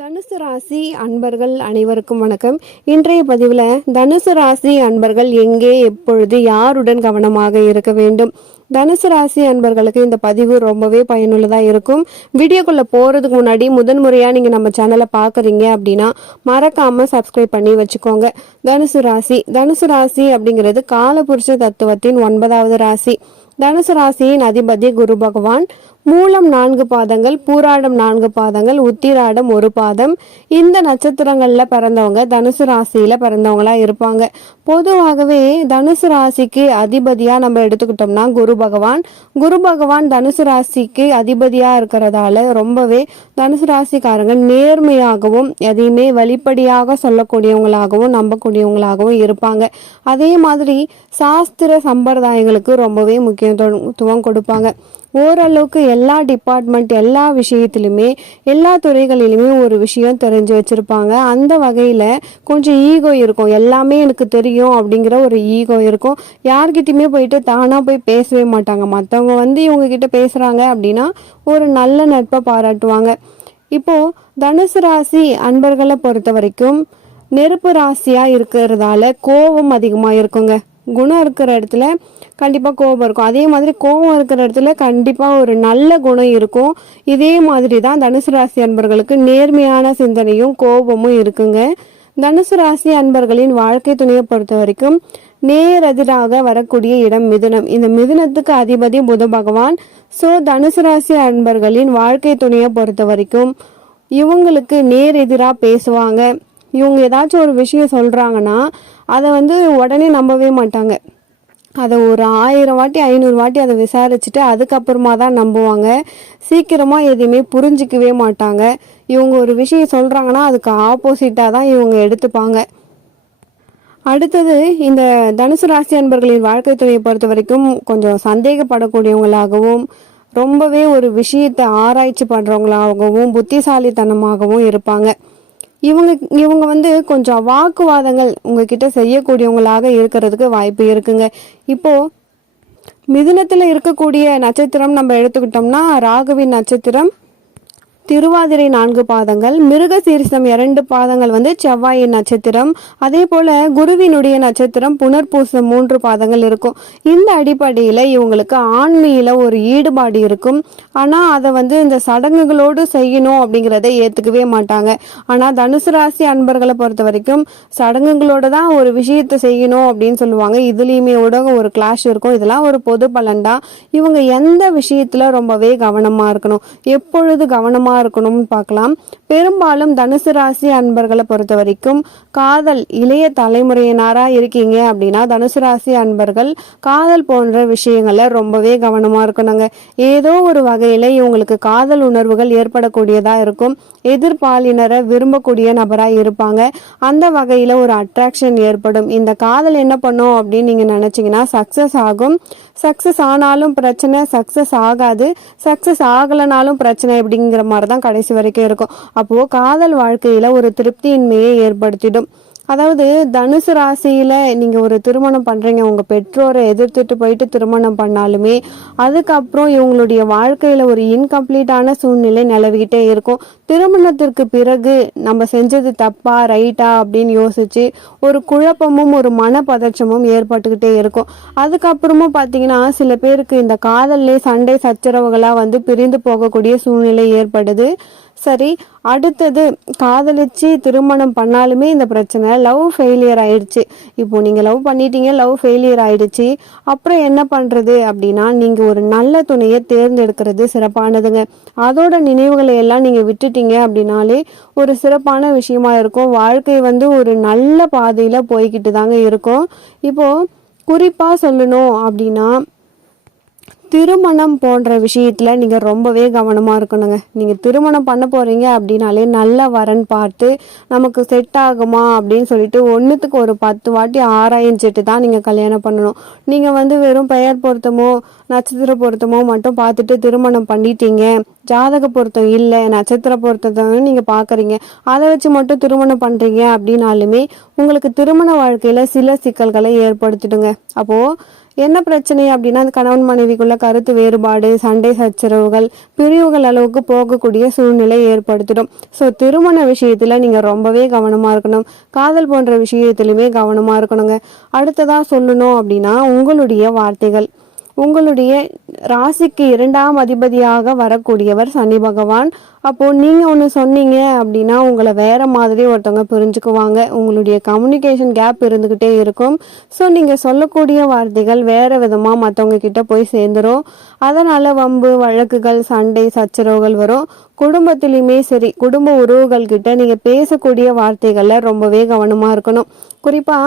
தனுசு ராசி அன்பர்கள் அனைவருக்கும் வணக்கம். இன்றைய பதிவில் தனுசு ராசி அன்பர்கள் எங்கே எப்பொழுது யாருடன் கவனமாக இருக்க வேண்டும்? தனுசு ராசி அன்பர்களுக்கு இந்த பதிவு ரொம்பவே பயனுள்ளதாக இருக்கும். வீடியோக்குள்ளே போகிறதுக்கு முன்னாடி முதன்முறையாக நீங்கள் நம்ம சேனலை பார்க்குறீங்க அப்படின்னா மறக்காமல் சப்ஸ்கிரைப் பண்ணி வச்சுக்கோங்க. தனுசு ராசி. தனுசு ராசி அப்படிங்கிறது காலபுருஷ தத்துவத்தின் ஒன்பதாவது ராசி. தனுசு ராசியின் அதிபதி குரு பகவான். மூலம் நான்கு பாதங்கள் பூராடம் நான்கு பாதங்கள் உத்திராடம் ஒரு பாதம். இந்த நட்சத்திரங்களில் பிறந்தவங்க தனுசு ராசியில் பிறந்தவங்களா இருப்பாங்க. பொதுவாகவே தனுசு ராசிக்கு அதிபதியாக நம்ம எடுத்துக்கிட்டோம்னா குரு பகவான் குரு பகவான் தனுசு ராசிக்கு அதிபதியா இருக்கிறதால ரொம்பவே தனுசு ராசிக்காரங்க நேர்மையாகவும் எதையுமே வெளிப்படையாக சொல்லக்கூடியவங்களாகவும் நம்பக்கூடியவங்களாகவும் இருப்பாங்க. அதே மாதிரி சாஸ்திர சம்பிரதாயங்களுக்கு ரொம்பவே முக்கியத்துவம் கொடுப்பாங்க. ஓரளவுக்கு எல்லா டிபார்ட்மெண்ட் எல்லா விஷயத்திலுமே எல்லா துறைகளிலுமே ஒரு விஷயம் தெரிஞ்சு வச்சுருப்பாங்க. அந்த வகையில் கொஞ்சம் ஈகோ இருக்கும். எல்லாமே எனக்கு தெரியும் அப்படிங்கிற ஒரு ஈகோ இருக்கும். யார்கிட்டையுமே போயிட்டு தானாக போய் பேசவே மாட்டாங்க. மற்றவங்க வந்து இவங்கக்கிட்ட பேசுகிறாங்க அப்படின்னா ஒரு நல்ல நட்பை பாராட்டுவாங்க. இப்போது தனுசு ராசி அன்பர்களை பொறுத்த வரைக்கும் நெருப்பு ராசியாக இருக்கிறதால கோபம் அதிகமாக இருக்குங்க. குணம் இருக்கிற இடத்துல கண்டிப்பாக கோபம் இருக்கும். அதே மாதிரி கோபம் இருக்கிற இடத்துல கண்டிப்பாக ஒரு நல்ல குணம் இருக்கும். இதே மாதிரி தான் தனுசு ராசி அன்பர்களுக்கு நேர்மையான சிந்தனையும் கோபமும் இருக்குங்க. தனுசு ராசி அன்பர்களின் வாழ்க்கை துணையை பொறுத்த வரைக்கும் நேரெதிராக வரக்கூடிய இடம் மிதுனம். இந்த மிதுனத்துக்கு அதிபதி புத பகவான். ஸோ தனுசு ராசி அன்பர்களின் வாழ்க்கை துணையை பொறுத்த வரைக்கும் இவங்களுக்கு நேர் எதிராக பேசுவாங்க. இவங்க ஏதாச்சும் ஒரு விஷயம் சொல்கிறாங்கன்னா அதை வந்து உடனே நம்பவே மாட்டாங்க. அதை ஒரு ஆயிரம் வாட்டி ஐநூறு வாட்டி அதை விசாரிச்சுட்டு அதுக்கப்புறமா தான் நம்புவாங்க. சீக்கிரமாக எதையுமே புரிஞ்சிக்கவே மாட்டாங்க. இவங்க ஒரு விஷயம் சொல்கிறாங்கன்னா அதுக்கு ஆப்போசிட்டாக தான் இவங்க எடுத்துப்பாங்க. அடுத்தது இந்த தனுசு ராசி அன்பர்களின் வாழ்க்கை துணையை பொறுத்த வரைக்கும் கொஞ்சம் சந்தேகப்படக்கூடியவங்களாகவும் ரொம்பவே ஒரு விஷயத்தை ஆராய்ச்சி பண்ணுறவங்களாகவும் புத்திசாலித்தனமாகவும் இருப்பாங்க. இவங்க இவங்க வந்து கொஞ்சம் வாக்குவாதங்கள் உங்ககிட்ட செய்யக்கூடியவங்களாக இருக்கிறதுக்கு வாய்ப்பு இருக்குங்க. இப்போ மிதுனத்தில் இருக்கக்கூடிய நட்சத்திரம் நம்ம எடுத்துக்கிட்டோம்னா ராகுவின் நட்சத்திரம் திருவாதிரை நான்கு பாதங்கள் மிருக சீரிசம் இரண்டு பாதங்கள் வந்து செவ்வாயின் நட்சத்திரம். அதே போல குருவினுடைய நட்சத்திரம் புனர்பூசம் மூன்று பாதங்கள் இருக்கும். இந்த அடிப்படையில் இவங்களுக்கு ஆண்மையில ஒரு ஈடுபாடு இருக்கும். ஆனால் அதை வந்து இந்த சடங்குகளோடு செய்யணும் அப்படிங்கிறத ஏற்றுக்கவே மாட்டாங்க. ஆனால் தனுசு ராசி அன்பர்களை பொறுத்த வரைக்கும் சடங்குகளோட தான் ஒரு விஷயத்தை செய்யணும் அப்படின்னு சொல்லுவாங்க. இதுலேயுமே ஊடக ஒரு கிளாஷ் இருக்கும். இதெல்லாம் ஒரு பொது பலன் தான். இவங்க எந்த விஷயத்தில் ரொம்பவே கவனமாக இருக்கணும்? எப்பொழுது கவனமாக இருக்கணும்னு பார்க்கலாம். பெரும்பாலும் தனுசு ராசி அன்பர்களை பொறுத்த வரைக்கும் காதல் இளைய தலைமுறையினராக இருக்கீங்க அப்படின்னா தனுசு ராசி அன்பர்கள் காதல் போன்ற விஷயங்களை ரொம்பவே கவனமா இருக்கணுங்க. ஏதோ ஒரு வகையில இவங்களுக்கு காதல் உணர்வுகள் ஏற்படக்கூடியதா இருக்கும். எதிர்பாலினரை விரும்பக்கூடிய நபரா இருப்பாங்க. அந்த வகையில ஒரு அட்ராக்ஷன் ஏற்படும். இந்த காதல் என்ன பண்ணும் அப்படின்னு நீங்க நினைச்சீங்கன்னா சக்சஸ் ஆகும். சக்ஸஸ் ஆனாலும் பிரச்சனை சக்ஸஸ் ஆகாது. சக்சஸ் ஆகலைனாலும் பிரச்சனை அப்படிங்கிற மாதிரி தான் கடைசி வரைக்கும் இருக்கும். அப்போ காதல் வாழ்க்கையில ஒரு திருப்தியின்மையை ஏற்படுத்திடும். அதாவது தனுசு ராசியில் நீங்கள் ஒரு திருமணம் பண்ணுறீங்க உங்கள் பெற்றோரை எதிர்த்துட்டு போயிட்டு திருமணம் பண்ணாலுமே அதுக்கப்புறம் இவங்களுடைய வாழ்க்கையில் ஒரு இன்கம்ப்ளீட்டான சூழ்நிலை நிலவிக்கிட்டே இருக்கும். திருமணத்திற்கு பிறகு நம்ம செஞ்சது தப்பா ரைட்டா அப்படின்னு யோசிச்சு ஒரு குழப்பமும் ஒரு மனப்பதற்றமும் ஏற்பட்டுக்கிட்டே இருக்கும். அதுக்கப்புறமும் பார்த்தீங்கன்னா சில பேருக்கு இந்த காதல்லே சண்டை சச்சரவுகளாக வந்து பிரிந்து போகக்கூடிய சூழ்நிலை ஏற்படுது. சரி அடுத்தது காதலிச்சு திருமணம் பண்ணாலுமே இந்த பிரச்சனை. லவ் ஃபெயிலியர் ஆயிடுச்சு. இப்போ நீங்க லவ் பண்ணிட்டீங்க லவ் ஃபெயிலியர் ஆயிடுச்சு. அப்புறம் என்ன பண்றது அப்படின்னா நீங்க ஒரு நல்ல துணையை தேர்ந்தெடுக்கிறது சிறப்பானதுங்க. அதோட நினைவுகளை எல்லாம் நீங்க விட்டுட்டீங்க அப்படின்னாலே ஒரு சிறப்பான விஷயமா இருக்கும். வாழ்க்கை வந்து ஒரு நல்ல பாதையில போய்கிட்டு தாங்க இருக்கும். இப்போ குறிப்பா சொல்லணும் அப்படின்னா திருமணம் போன்ற விஷயத்தில் நீங்கள் ரொம்பவே கவனமாக இருக்கணுங்க. நீங்கள் திருமணம் பண்ண போகிறீங்க அப்படின்னாலே நல்ல வரன் பார்த்து நமக்கு செட் ஆகுமா அப்படின்னு சொல்லிட்டு ஒன்றுத்துக்கு ஒரு பத்து வாட்டி ஆராய்ஞ்சிட்டு தான் நீங்கள் கல்யாணம் பண்ணணும். நீங்கள் வந்து வெறும் பெயர் பொருத்தமோ நட்சத்திர பொருத்தமோ மட்டும் பார்த்துட்டு திருமணம் பண்ணிட்டீங்க. ஜாதக பொருத்தம் இல்லை நட்சத்திர பொருத்தத்தை நீங்கள் பார்க்குறீங்க அதை வச்சு மட்டும் திருமணம் பண்ணுறீங்க அப்படின்னாலுமே உங்களுக்கு திருமண வாழ்க்கையில் சில சிக்கல்களை ஏற்படுத்திடுங்க. அப்போது என்ன பிரச்சனை அப்படின்னா அந்த கணவன் மனைவிக்குள்ள கருத்து வேறுபாடு சண்டை சச்சரவுகள் பிரிவுகள் அளவுக்கு போகக்கூடிய சூழ்நிலை ஏற்படுத்திடும். ஸோ திருமண விஷயத்துல நீங்க ரொம்பவே கவனமா இருக்கணும். காதல் போன்ற விஷயத்திலுமே கவனமா இருக்கணுங்க. அடுத்ததா சொல்லணும் அப்படின்னா உங்களுடைய வார்த்தைகள். உங்களுடைய ராசிக்கு இரண்டாம் அதிபதியாக வரக்கூடியவர் சனி பகவான். அப்போ நீங்க ஒன்று சொன்னீங்க அப்படின்னா உங்களை வேற மாதிரி ஒருத்தவங்க புரிஞ்சுக்குவாங்க. உங்களுடைய கம்யூனிகேஷன் கேப் இருந்துகிட்டே இருக்கும். ஸோ நீங்க சொல்லக்கூடிய வார்த்தைகள் வேற விதமா மற்றவங்க கிட்ட போய் சேர்ந்துரும். அதனால வம்பு வழக்குகள் சண்டை சச்சரவுகள் வரும். குடும்பத்திலையுமே சரி குடும்ப உறவுகள் கிட்ட நீங்க பேசக்கூடிய வார்த்தைகளில் ரொம்பவே கவனமா இருக்கணும். குறிப்பா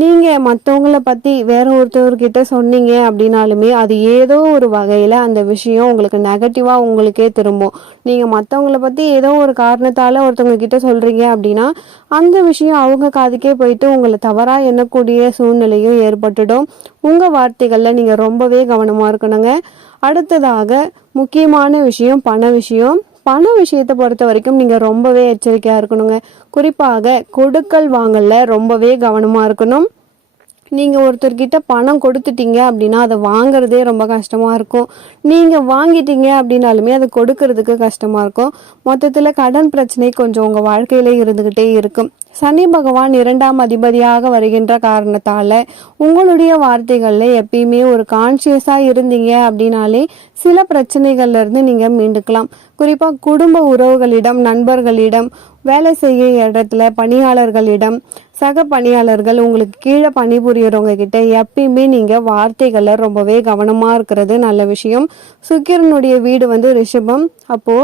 நீங்க மற்றவங்கள பத்தி வேற ஒருத்தவர்கிட்ட சொன்னீங்க அப்படின்னாலுமே அது ஏதோ ஒரு வகையில அந்த விஷயம் உங்களுக்கு நெகட்டிவா உங்களுக்கே திரும்பும். நீங்க மற்றவங்கள பத்தி ஏதோ ஒரு காரணத்தால ஒருத்தவங்க கிட்ட சொல்றீங்க அப்படின்னா அந்த விஷயம் அவங்க காதுக்கே போயிட்டு உங்களை தவறா எண்ணக்கூடிய சூழ்நிலையும் ஏற்பட்டுடும். உங்க வார்த்தைகள்ல நீங்க ரொம்பவே கவனமா இருக்கணுங்க. அடுத்ததாக முக்கியமான விஷயம் பண விஷயம். பண விஷயத்தை பொறுத்த வரைக்கும் நீங்கள் ரொம்பவே எச்சரிக்கையாக இருக்கணுங்க. குறிப்பாக கொடுக்கல் வாங்கல ரொம்பவே கவனமாக இருக்கணும். நீங்கள் ஒருத்தர்கிட்ட பணம் கொடுத்துட்டீங்க அப்படின்னா அதை வாங்குறதே ரொம்ப கஷ்டமாக இருக்கும். நீங்கள் வாங்கிட்டீங்க அப்படின்னாலுமே அதை கொடுக்கறதுக்கு கஷ்டமாக இருக்கும். மொத்தத்தில் கடன் பிரச்சனை கொஞ்சம் உங்கள் வாழ்க்கையில் இருந்துக்கிட்டே இருக்கும். சனி பகவான் இரண்டாம் அதிபதியாக வருகின்ற காரணத்தால் உங்களுடைய வார்த்தைகளில் எப்பயுமே ஒரு கான்சியஸாக இருந்தீங்க அப்படின்னாலே சில பிரச்சனைகள்லேருந்து நீங்கள் மீண்டுக்கலாம். குறிப்பாக குடும்ப உறவுகளிடம் நண்பர்களிடம் வேலை செய்ய இடத்துல பணியாளர்களிடம் சக பணியாளர்கள் உங்களுக்கு கீழே பணிபுரியறவங்க கிட்ட எப்பயுமே நீங்க வார்த்தைகள்ல ரொம்பவே கவனமா இருக்கிறது நல்ல விஷயம். சுக்கிரனுடைய வீடு வந்து ரிஷபம். அப்போ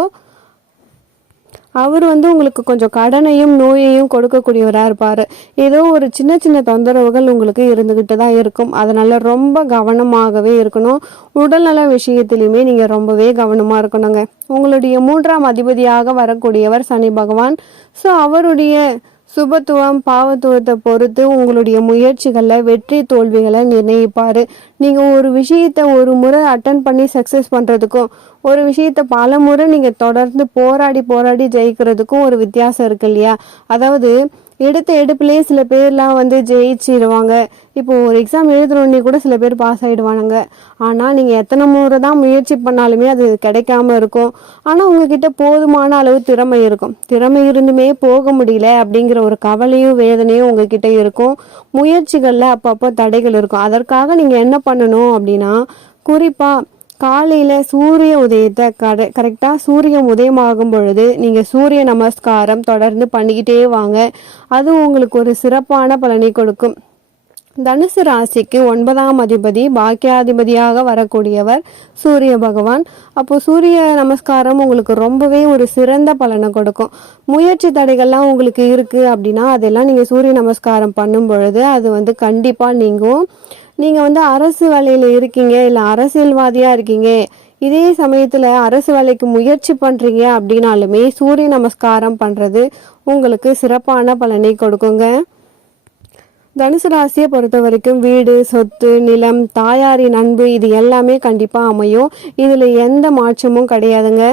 அவர் வந்து உங்களுக்கு கொஞ்சம் கடனையும் நோயையும் கொடுக்கக்கூடியவராக இருப்பார். ஏதோ ஒரு சின்ன சின்ன தொந்தரவுகள் உங்களுக்கு இருந்துக்கிட்டு தான் இருக்கும். அதனால் ரொம்ப கவனமாகவே இருக்கணும். உடல்நல விஷயத்திலையுமே நீங்கள் ரொம்பவே கவனமாக இருக்கணுங்க. உங்களுடைய மூன்றாம் அதிபதியாக வரக்கூடியவர் சனி பகவான். ஸோ அவருடைய சுபத்துவம் பாவத்துவத்தை பொறுத்து உங்களுடைய முயற்சிகளில் வெற்றி தோல்விகளை நிர்ணயிப்பார். நீங்கள் ஒரு விஷயத்தை ஒரு முறை அட்டன் பண்ணி சக்ஸஸ் பண்ணுறதுக்கும் ஒரு விஷயத்தை பல முறை நீங்கள் தொடர்ந்து போராடி போராடி ஜெயிக்கிறதுக்கும் ஒரு வித்தியாசம் இருக்கு இல்லையா? அதாவது எடுத்த எடுப்புலேயே சில பேர்லாம் வந்து ஜெயிச்சிருவாங்க. இப்போ ஒரு எக்ஸாம் எழுதுனோடனே கூட சில பேர் பாஸ் ஆகிடுவானுங்க ஆனால் நீங்கள் எத்தனை முறை தான் முயற்சி பண்ணாலுமே அது கிடைக்காம இருக்கும். ஆனால் உங்ககிட்ட போதுமான அளவு திறமை இருக்கும். திறமை இருந்துமே போக முடியல அப்படிங்கிற ஒரு கவலையும் வேதனையும் உங்ககிட்ட இருக்கும். முயற்சிகளில் அப்பப்போ தடைகள் இருக்கும். அதற்காக நீங்கள் என்ன பண்ணணும் அப்படின்னா குறிப்பாக காலையில் சூரிய உதயத்தை கரெ கரெக்டாக சூரியன் உதயமாகும் பொழுது நீங்கள் சூரிய நமஸ்காரம் தொடர்ந்து பண்ணிக்கிட்டே வாங்க. அது உங்களுக்கு ஒரு சிறப்பான பலனை கொடுக்கும். தனுசு ராசிக்கு ஒன்பதாம் அதிபதி பாக்கியாதிபதியாக வரக்கூடியவர் சூரிய பகவான். அப்போ சூரிய நமஸ்காரம் உங்களுக்கு ரொம்பவே ஒரு சிறந்த பலனை கொடுக்கும். முயற்சி தடைகள்லாம் உங்களுக்கு இருக்கு அப்படின்னா அதெல்லாம் நீங்கள் சூரிய நமஸ்காரம் பண்ணும் பொழுது அது வந்து கண்டிப்பாக நீங்கும். நீங்கள் வந்து அரசு வேலையில் இருக்கீங்க இல்லை அரசியல்வாதியாக இருக்கீங்க இதே சமயத்தில் அரசு வேலைக்கு முயற்சி பண்ணுறீங்க அப்படின்னாலுமே சூரிய நமஸ்காரம் பண்ணுறது உங்களுக்கு சிறப்பான பலனை கொடுக்குங்க. தனுசு ராசியை பொறுத்த வரைக்கும் வீடு சொத்து நிலம் தாயாரின் அன்பு இது எல்லாமே கண்டிப்பாக அமையும். இதில் எந்த மாற்றமும் கிடையாதுங்க.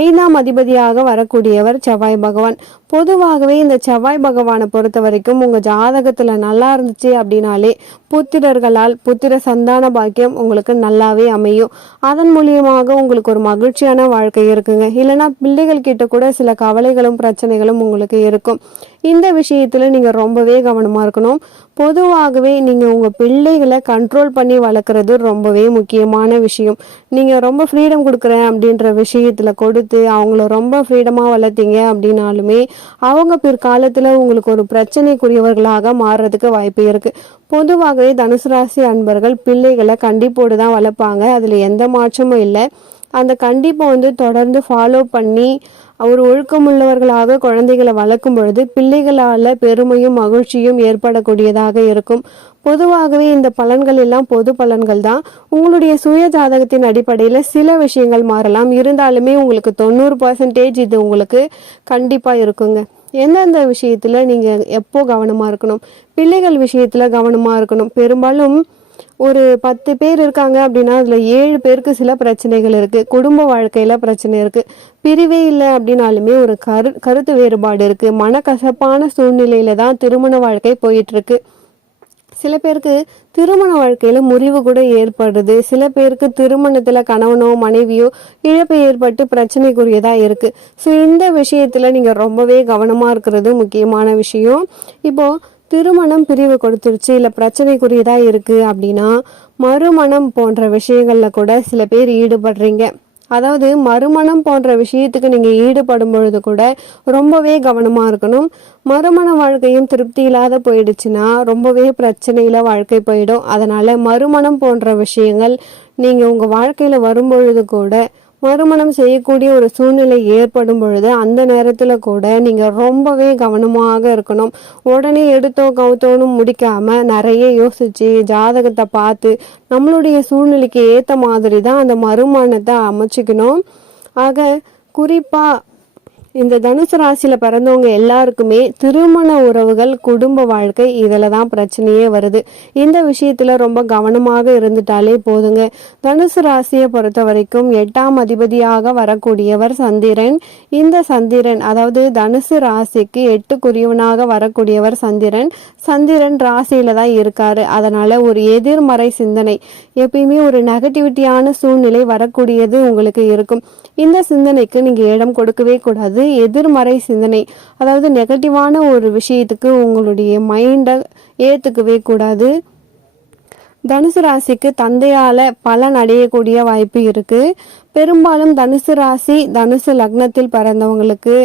ஐந்தாம் அதிபதியாக வரக்கூடியவர் செவ்வாய் பகவான். பொதுவாகவே இந்த செவ்வாய் பகவானை பொறுத்த வரைக்கும் உங்கள் ஜாதகத்தில் நல்லா இருந்துச்சு அப்படின்னாலே புத்திரர்களால் புத்திர சந்தான பாக்கியம் உங்களுக்கு நல்லாவே அமையும். அதன் மூலியமாக உங்களுக்கு ஒரு மகிழ்ச்சியான வாழ்க்கை இருக்குங்க. இல்லைன்னா பிள்ளைகள் கிட்ட கூட சில கவலைகளும் பிரச்சனைகளும் உங்களுக்கு இருக்கும். இந்த விஷயத்துல நீங்க ரொம்பவே கவனமா இருக்கணும். பொதுவாகவே நீங்கள் உங்கள் பிள்ளைகளை கண்ட்ரோல் பண்ணி வளர்க்குறது ரொம்பவே முக்கியமான விஷயம். நீங்கள் ரொம்ப ஃப்ரீடம் கொடுக்குறேன் அப்படின்ற விஷயத்தில் கொடுத்து அவங்கள ரொம்ப ஃப்ரீடமாக வளர்த்தீங்க அப்படின்னாலுமே அவங்க பிற்காலத்தில் உங்களுக்கு ஒரு பிரச்சனைக்குரியவர்களாக மாறுறதுக்கு வாய்ப்பு இருக்குது பொதுவாகவே தனுசு ராசி அன்பர்கள் பிள்ளைகளை கண்டிப்போடு தான் வளர்ப்பாங்க. அதில் எந்த மாற்றமும் இல்லை. அந்த கண்டிப்பை வந்து தொடர்ந்து ஃபாலோ பண்ணி ஒரு ஒழுக்கமுள்ளவர்களாக குழந்தைகளை வளர்க்கும் பொழுது பிள்ளைகளால் பெருமையும் மகிழ்ச்சியும் ஏற்படக்கூடியதாக இருக்கும். பொதுவாகவே இந்த பலன்கள் எல்லாம் பொது பலன்கள் தான். உங்களுடைய சுய ஜாதகத்தின் அடிப்படையில் சில விஷயங்கள் மாறலாம். இருந்தாலுமே உங்களுக்கு தொண்ணூறு பர்சன்டேஜ் இது உங்களுக்கு கண்டிப்பாக இருக்குங்க. எந்தெந்த விஷயத்தில் நீங்கள் எப்போ கவனமாக இருக்கணும்? பிள்ளைகள் விஷயத்தில் கவனமாக இருக்கணும். பெரும்பாலும் ஒரு பத்து பேர் இருக்காங்க அப்படின்னா அதுல ஏழு பேருக்கு சில பிரச்சனைகள் இருக்கு. குடும்ப வாழ்க்கையில பிரச்சனை இருக்கு. பிரிவே இல்லை அப்படின்னாலுமே ஒரு கரு கருத்து வேறுபாடு இருக்கு. மனக்கசப்பான சூழ்நிலையில தான் திருமண வாழ்க்கை போயிட்டு இருக்கு சில பேருக்கு திருமண வாழ்க்கையில முறிவு கூட ஏற்படுது. சில பேருக்கு திருமணத்துல கணவனோ மனைவியோ இழப்பு ஏற்பட்டு பிரச்சனைக்குரியதா இருக்கு. ஸோ இந்த விஷயத்துல நீங்க ரொம்பவே கவனமா இருக்கிறது முக்கியமான விஷயம். இப்போ திருமணம் பிரிவு கொடுத்துருச்சு இல்லை பிரச்சனைக்குரியதாக இருக்குது அப்படின்னா மறுமணம் போன்ற விஷயங்களில் கூட சில பேர் ஈடுபடுறீங்க. அதாவது மறுமணம் போன்ற விஷயத்துக்கு நீங்கள் ஈடுபடும் பொழுது கூட ரொம்பவே கவனமாக இருக்கணும். மறுமண வாழ்க்கையும் திருப்தி இல்லாத போயிடுச்சுன்னா ரொம்பவே பிரச்சனையில் வாழ்க்கை போயிடும். அதனால் மறுமணம் போன்ற விஷயங்கள் நீங்கள் உங்கள் வாழ்க்கையில் வரும்பொழுது கூட மறுமணம் செய்யக்கூடிய ஒரு சூழ்நிலை ஏற்படும் பொழுது அந்த நேரத்தில் கூட நீங்கள் ரொம்பவே கவனமாக இருக்கணும். உடனே எடுத்தோ கவுத்தோன்னு முடிக்காமல் நிறைய யோசித்து ஜாதகத்தை பார்த்து நம்மளுடைய சூழ்நிலைக்கு ஏற்ற மாதிரி தான் அந்த மறுமணத்தை அமைச்சிக்கணும். ஆக குறிப்பாக இந்த தனுசு ராசியில பிறந்தவங்க எல்லாருக்குமே திருமண உறவுகள் குடும்ப வாழ்க்கை இதில் தான் பிரச்சனையே வருது. இந்த விஷயத்துல ரொம்ப கவனமாக இருந்துட்டாலே போதுங்க. தனுசு ராசியை பொறுத்த வரைக்கும் எட்டாம் அதிபதியாக வரக்கூடியவர் சந்திரன். இந்த சந்திரன் அதாவது தனுசு ராசிக்கு எட்டுக்குரியவனாக வரக்கூடியவர் சந்திரன். சந்திரன் ராசியில தான் இருக்காரு. அதனால ஒரு எதிர்மறை சிந்தனை. எப்பயுமே ஒரு நெகட்டிவிட்டியான சூழ்நிலை வரக்கூடியது உங்களுக்கு இருக்கும். இந்த சிந்தனைக்கு நீங்க இடம் கொடுக்கவே கூடாது. எதிர்மறை சிந்தனை அதாவது நெகட்டிவான ஒரு விஷயத்துக்கு உங்களுடைய மைண்டை ஏற்றுக்கவே கூடாது. தனுசு ராசிக்கு தந்தையால பலன் அடையக்கூடிய வாய்ப்பு இருக்கு. பெரும்பாலும் தனுசு ராசி தனுசு லக்னத்தில் பிறந்தவங்களுக்கு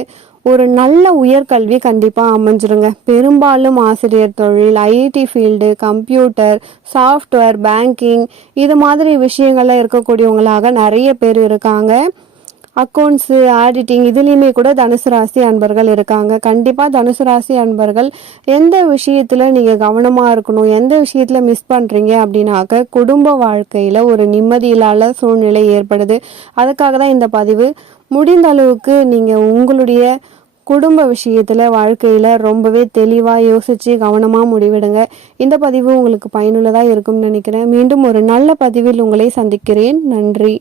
ஒரு நல்ல உயர்கல்வி கண்டிப்பாக அமைஞ்சிருங்க. பெரும்பாலும் ஆசிரியர் தொழில் IT field computer software banking இது மாதிரி விஷயங்கள்ல இருக்கக்கூடியவங்களாக நிறைய பேர் இருக்காங்க. அக்கௌண்ட்ஸு ஆடிட்டிங் இதுலேயுமே கூட தனுசு ராசி அன்பர்கள் இருக்காங்க. கண்டிப்பாக தனுசு ராசி அன்பர்கள் எந்த விஷயத்தில் நீங்கள் கவனமாக இருக்கணும் எந்த விஷயத்தில் மிஸ் பண்ணுறீங்க அப்படின்னாக்க குடும்ப வாழ்க்கையில் ஒரு நிம்மதி இல்லாத சூழ்நிலை ஏற்படுது. அதுக்காக தான் இந்த பதிவு. முடிந்த அளவுக்கு நீங்கள் உங்களுடைய குடும்ப விஷயத்தில் வாழ்க்கையில் ரொம்பவே தெளிவாக யோசித்து கவனமாக முடிவெடுங்க. இந்த பதிவு உங்களுக்கு பயனுள்ளதாக இருக்கும்னு நினைக்கிறேன். மீண்டும் ஒரு நல்ல பதிவில் உங்களை சந்திக்கிறேன். நன்றி.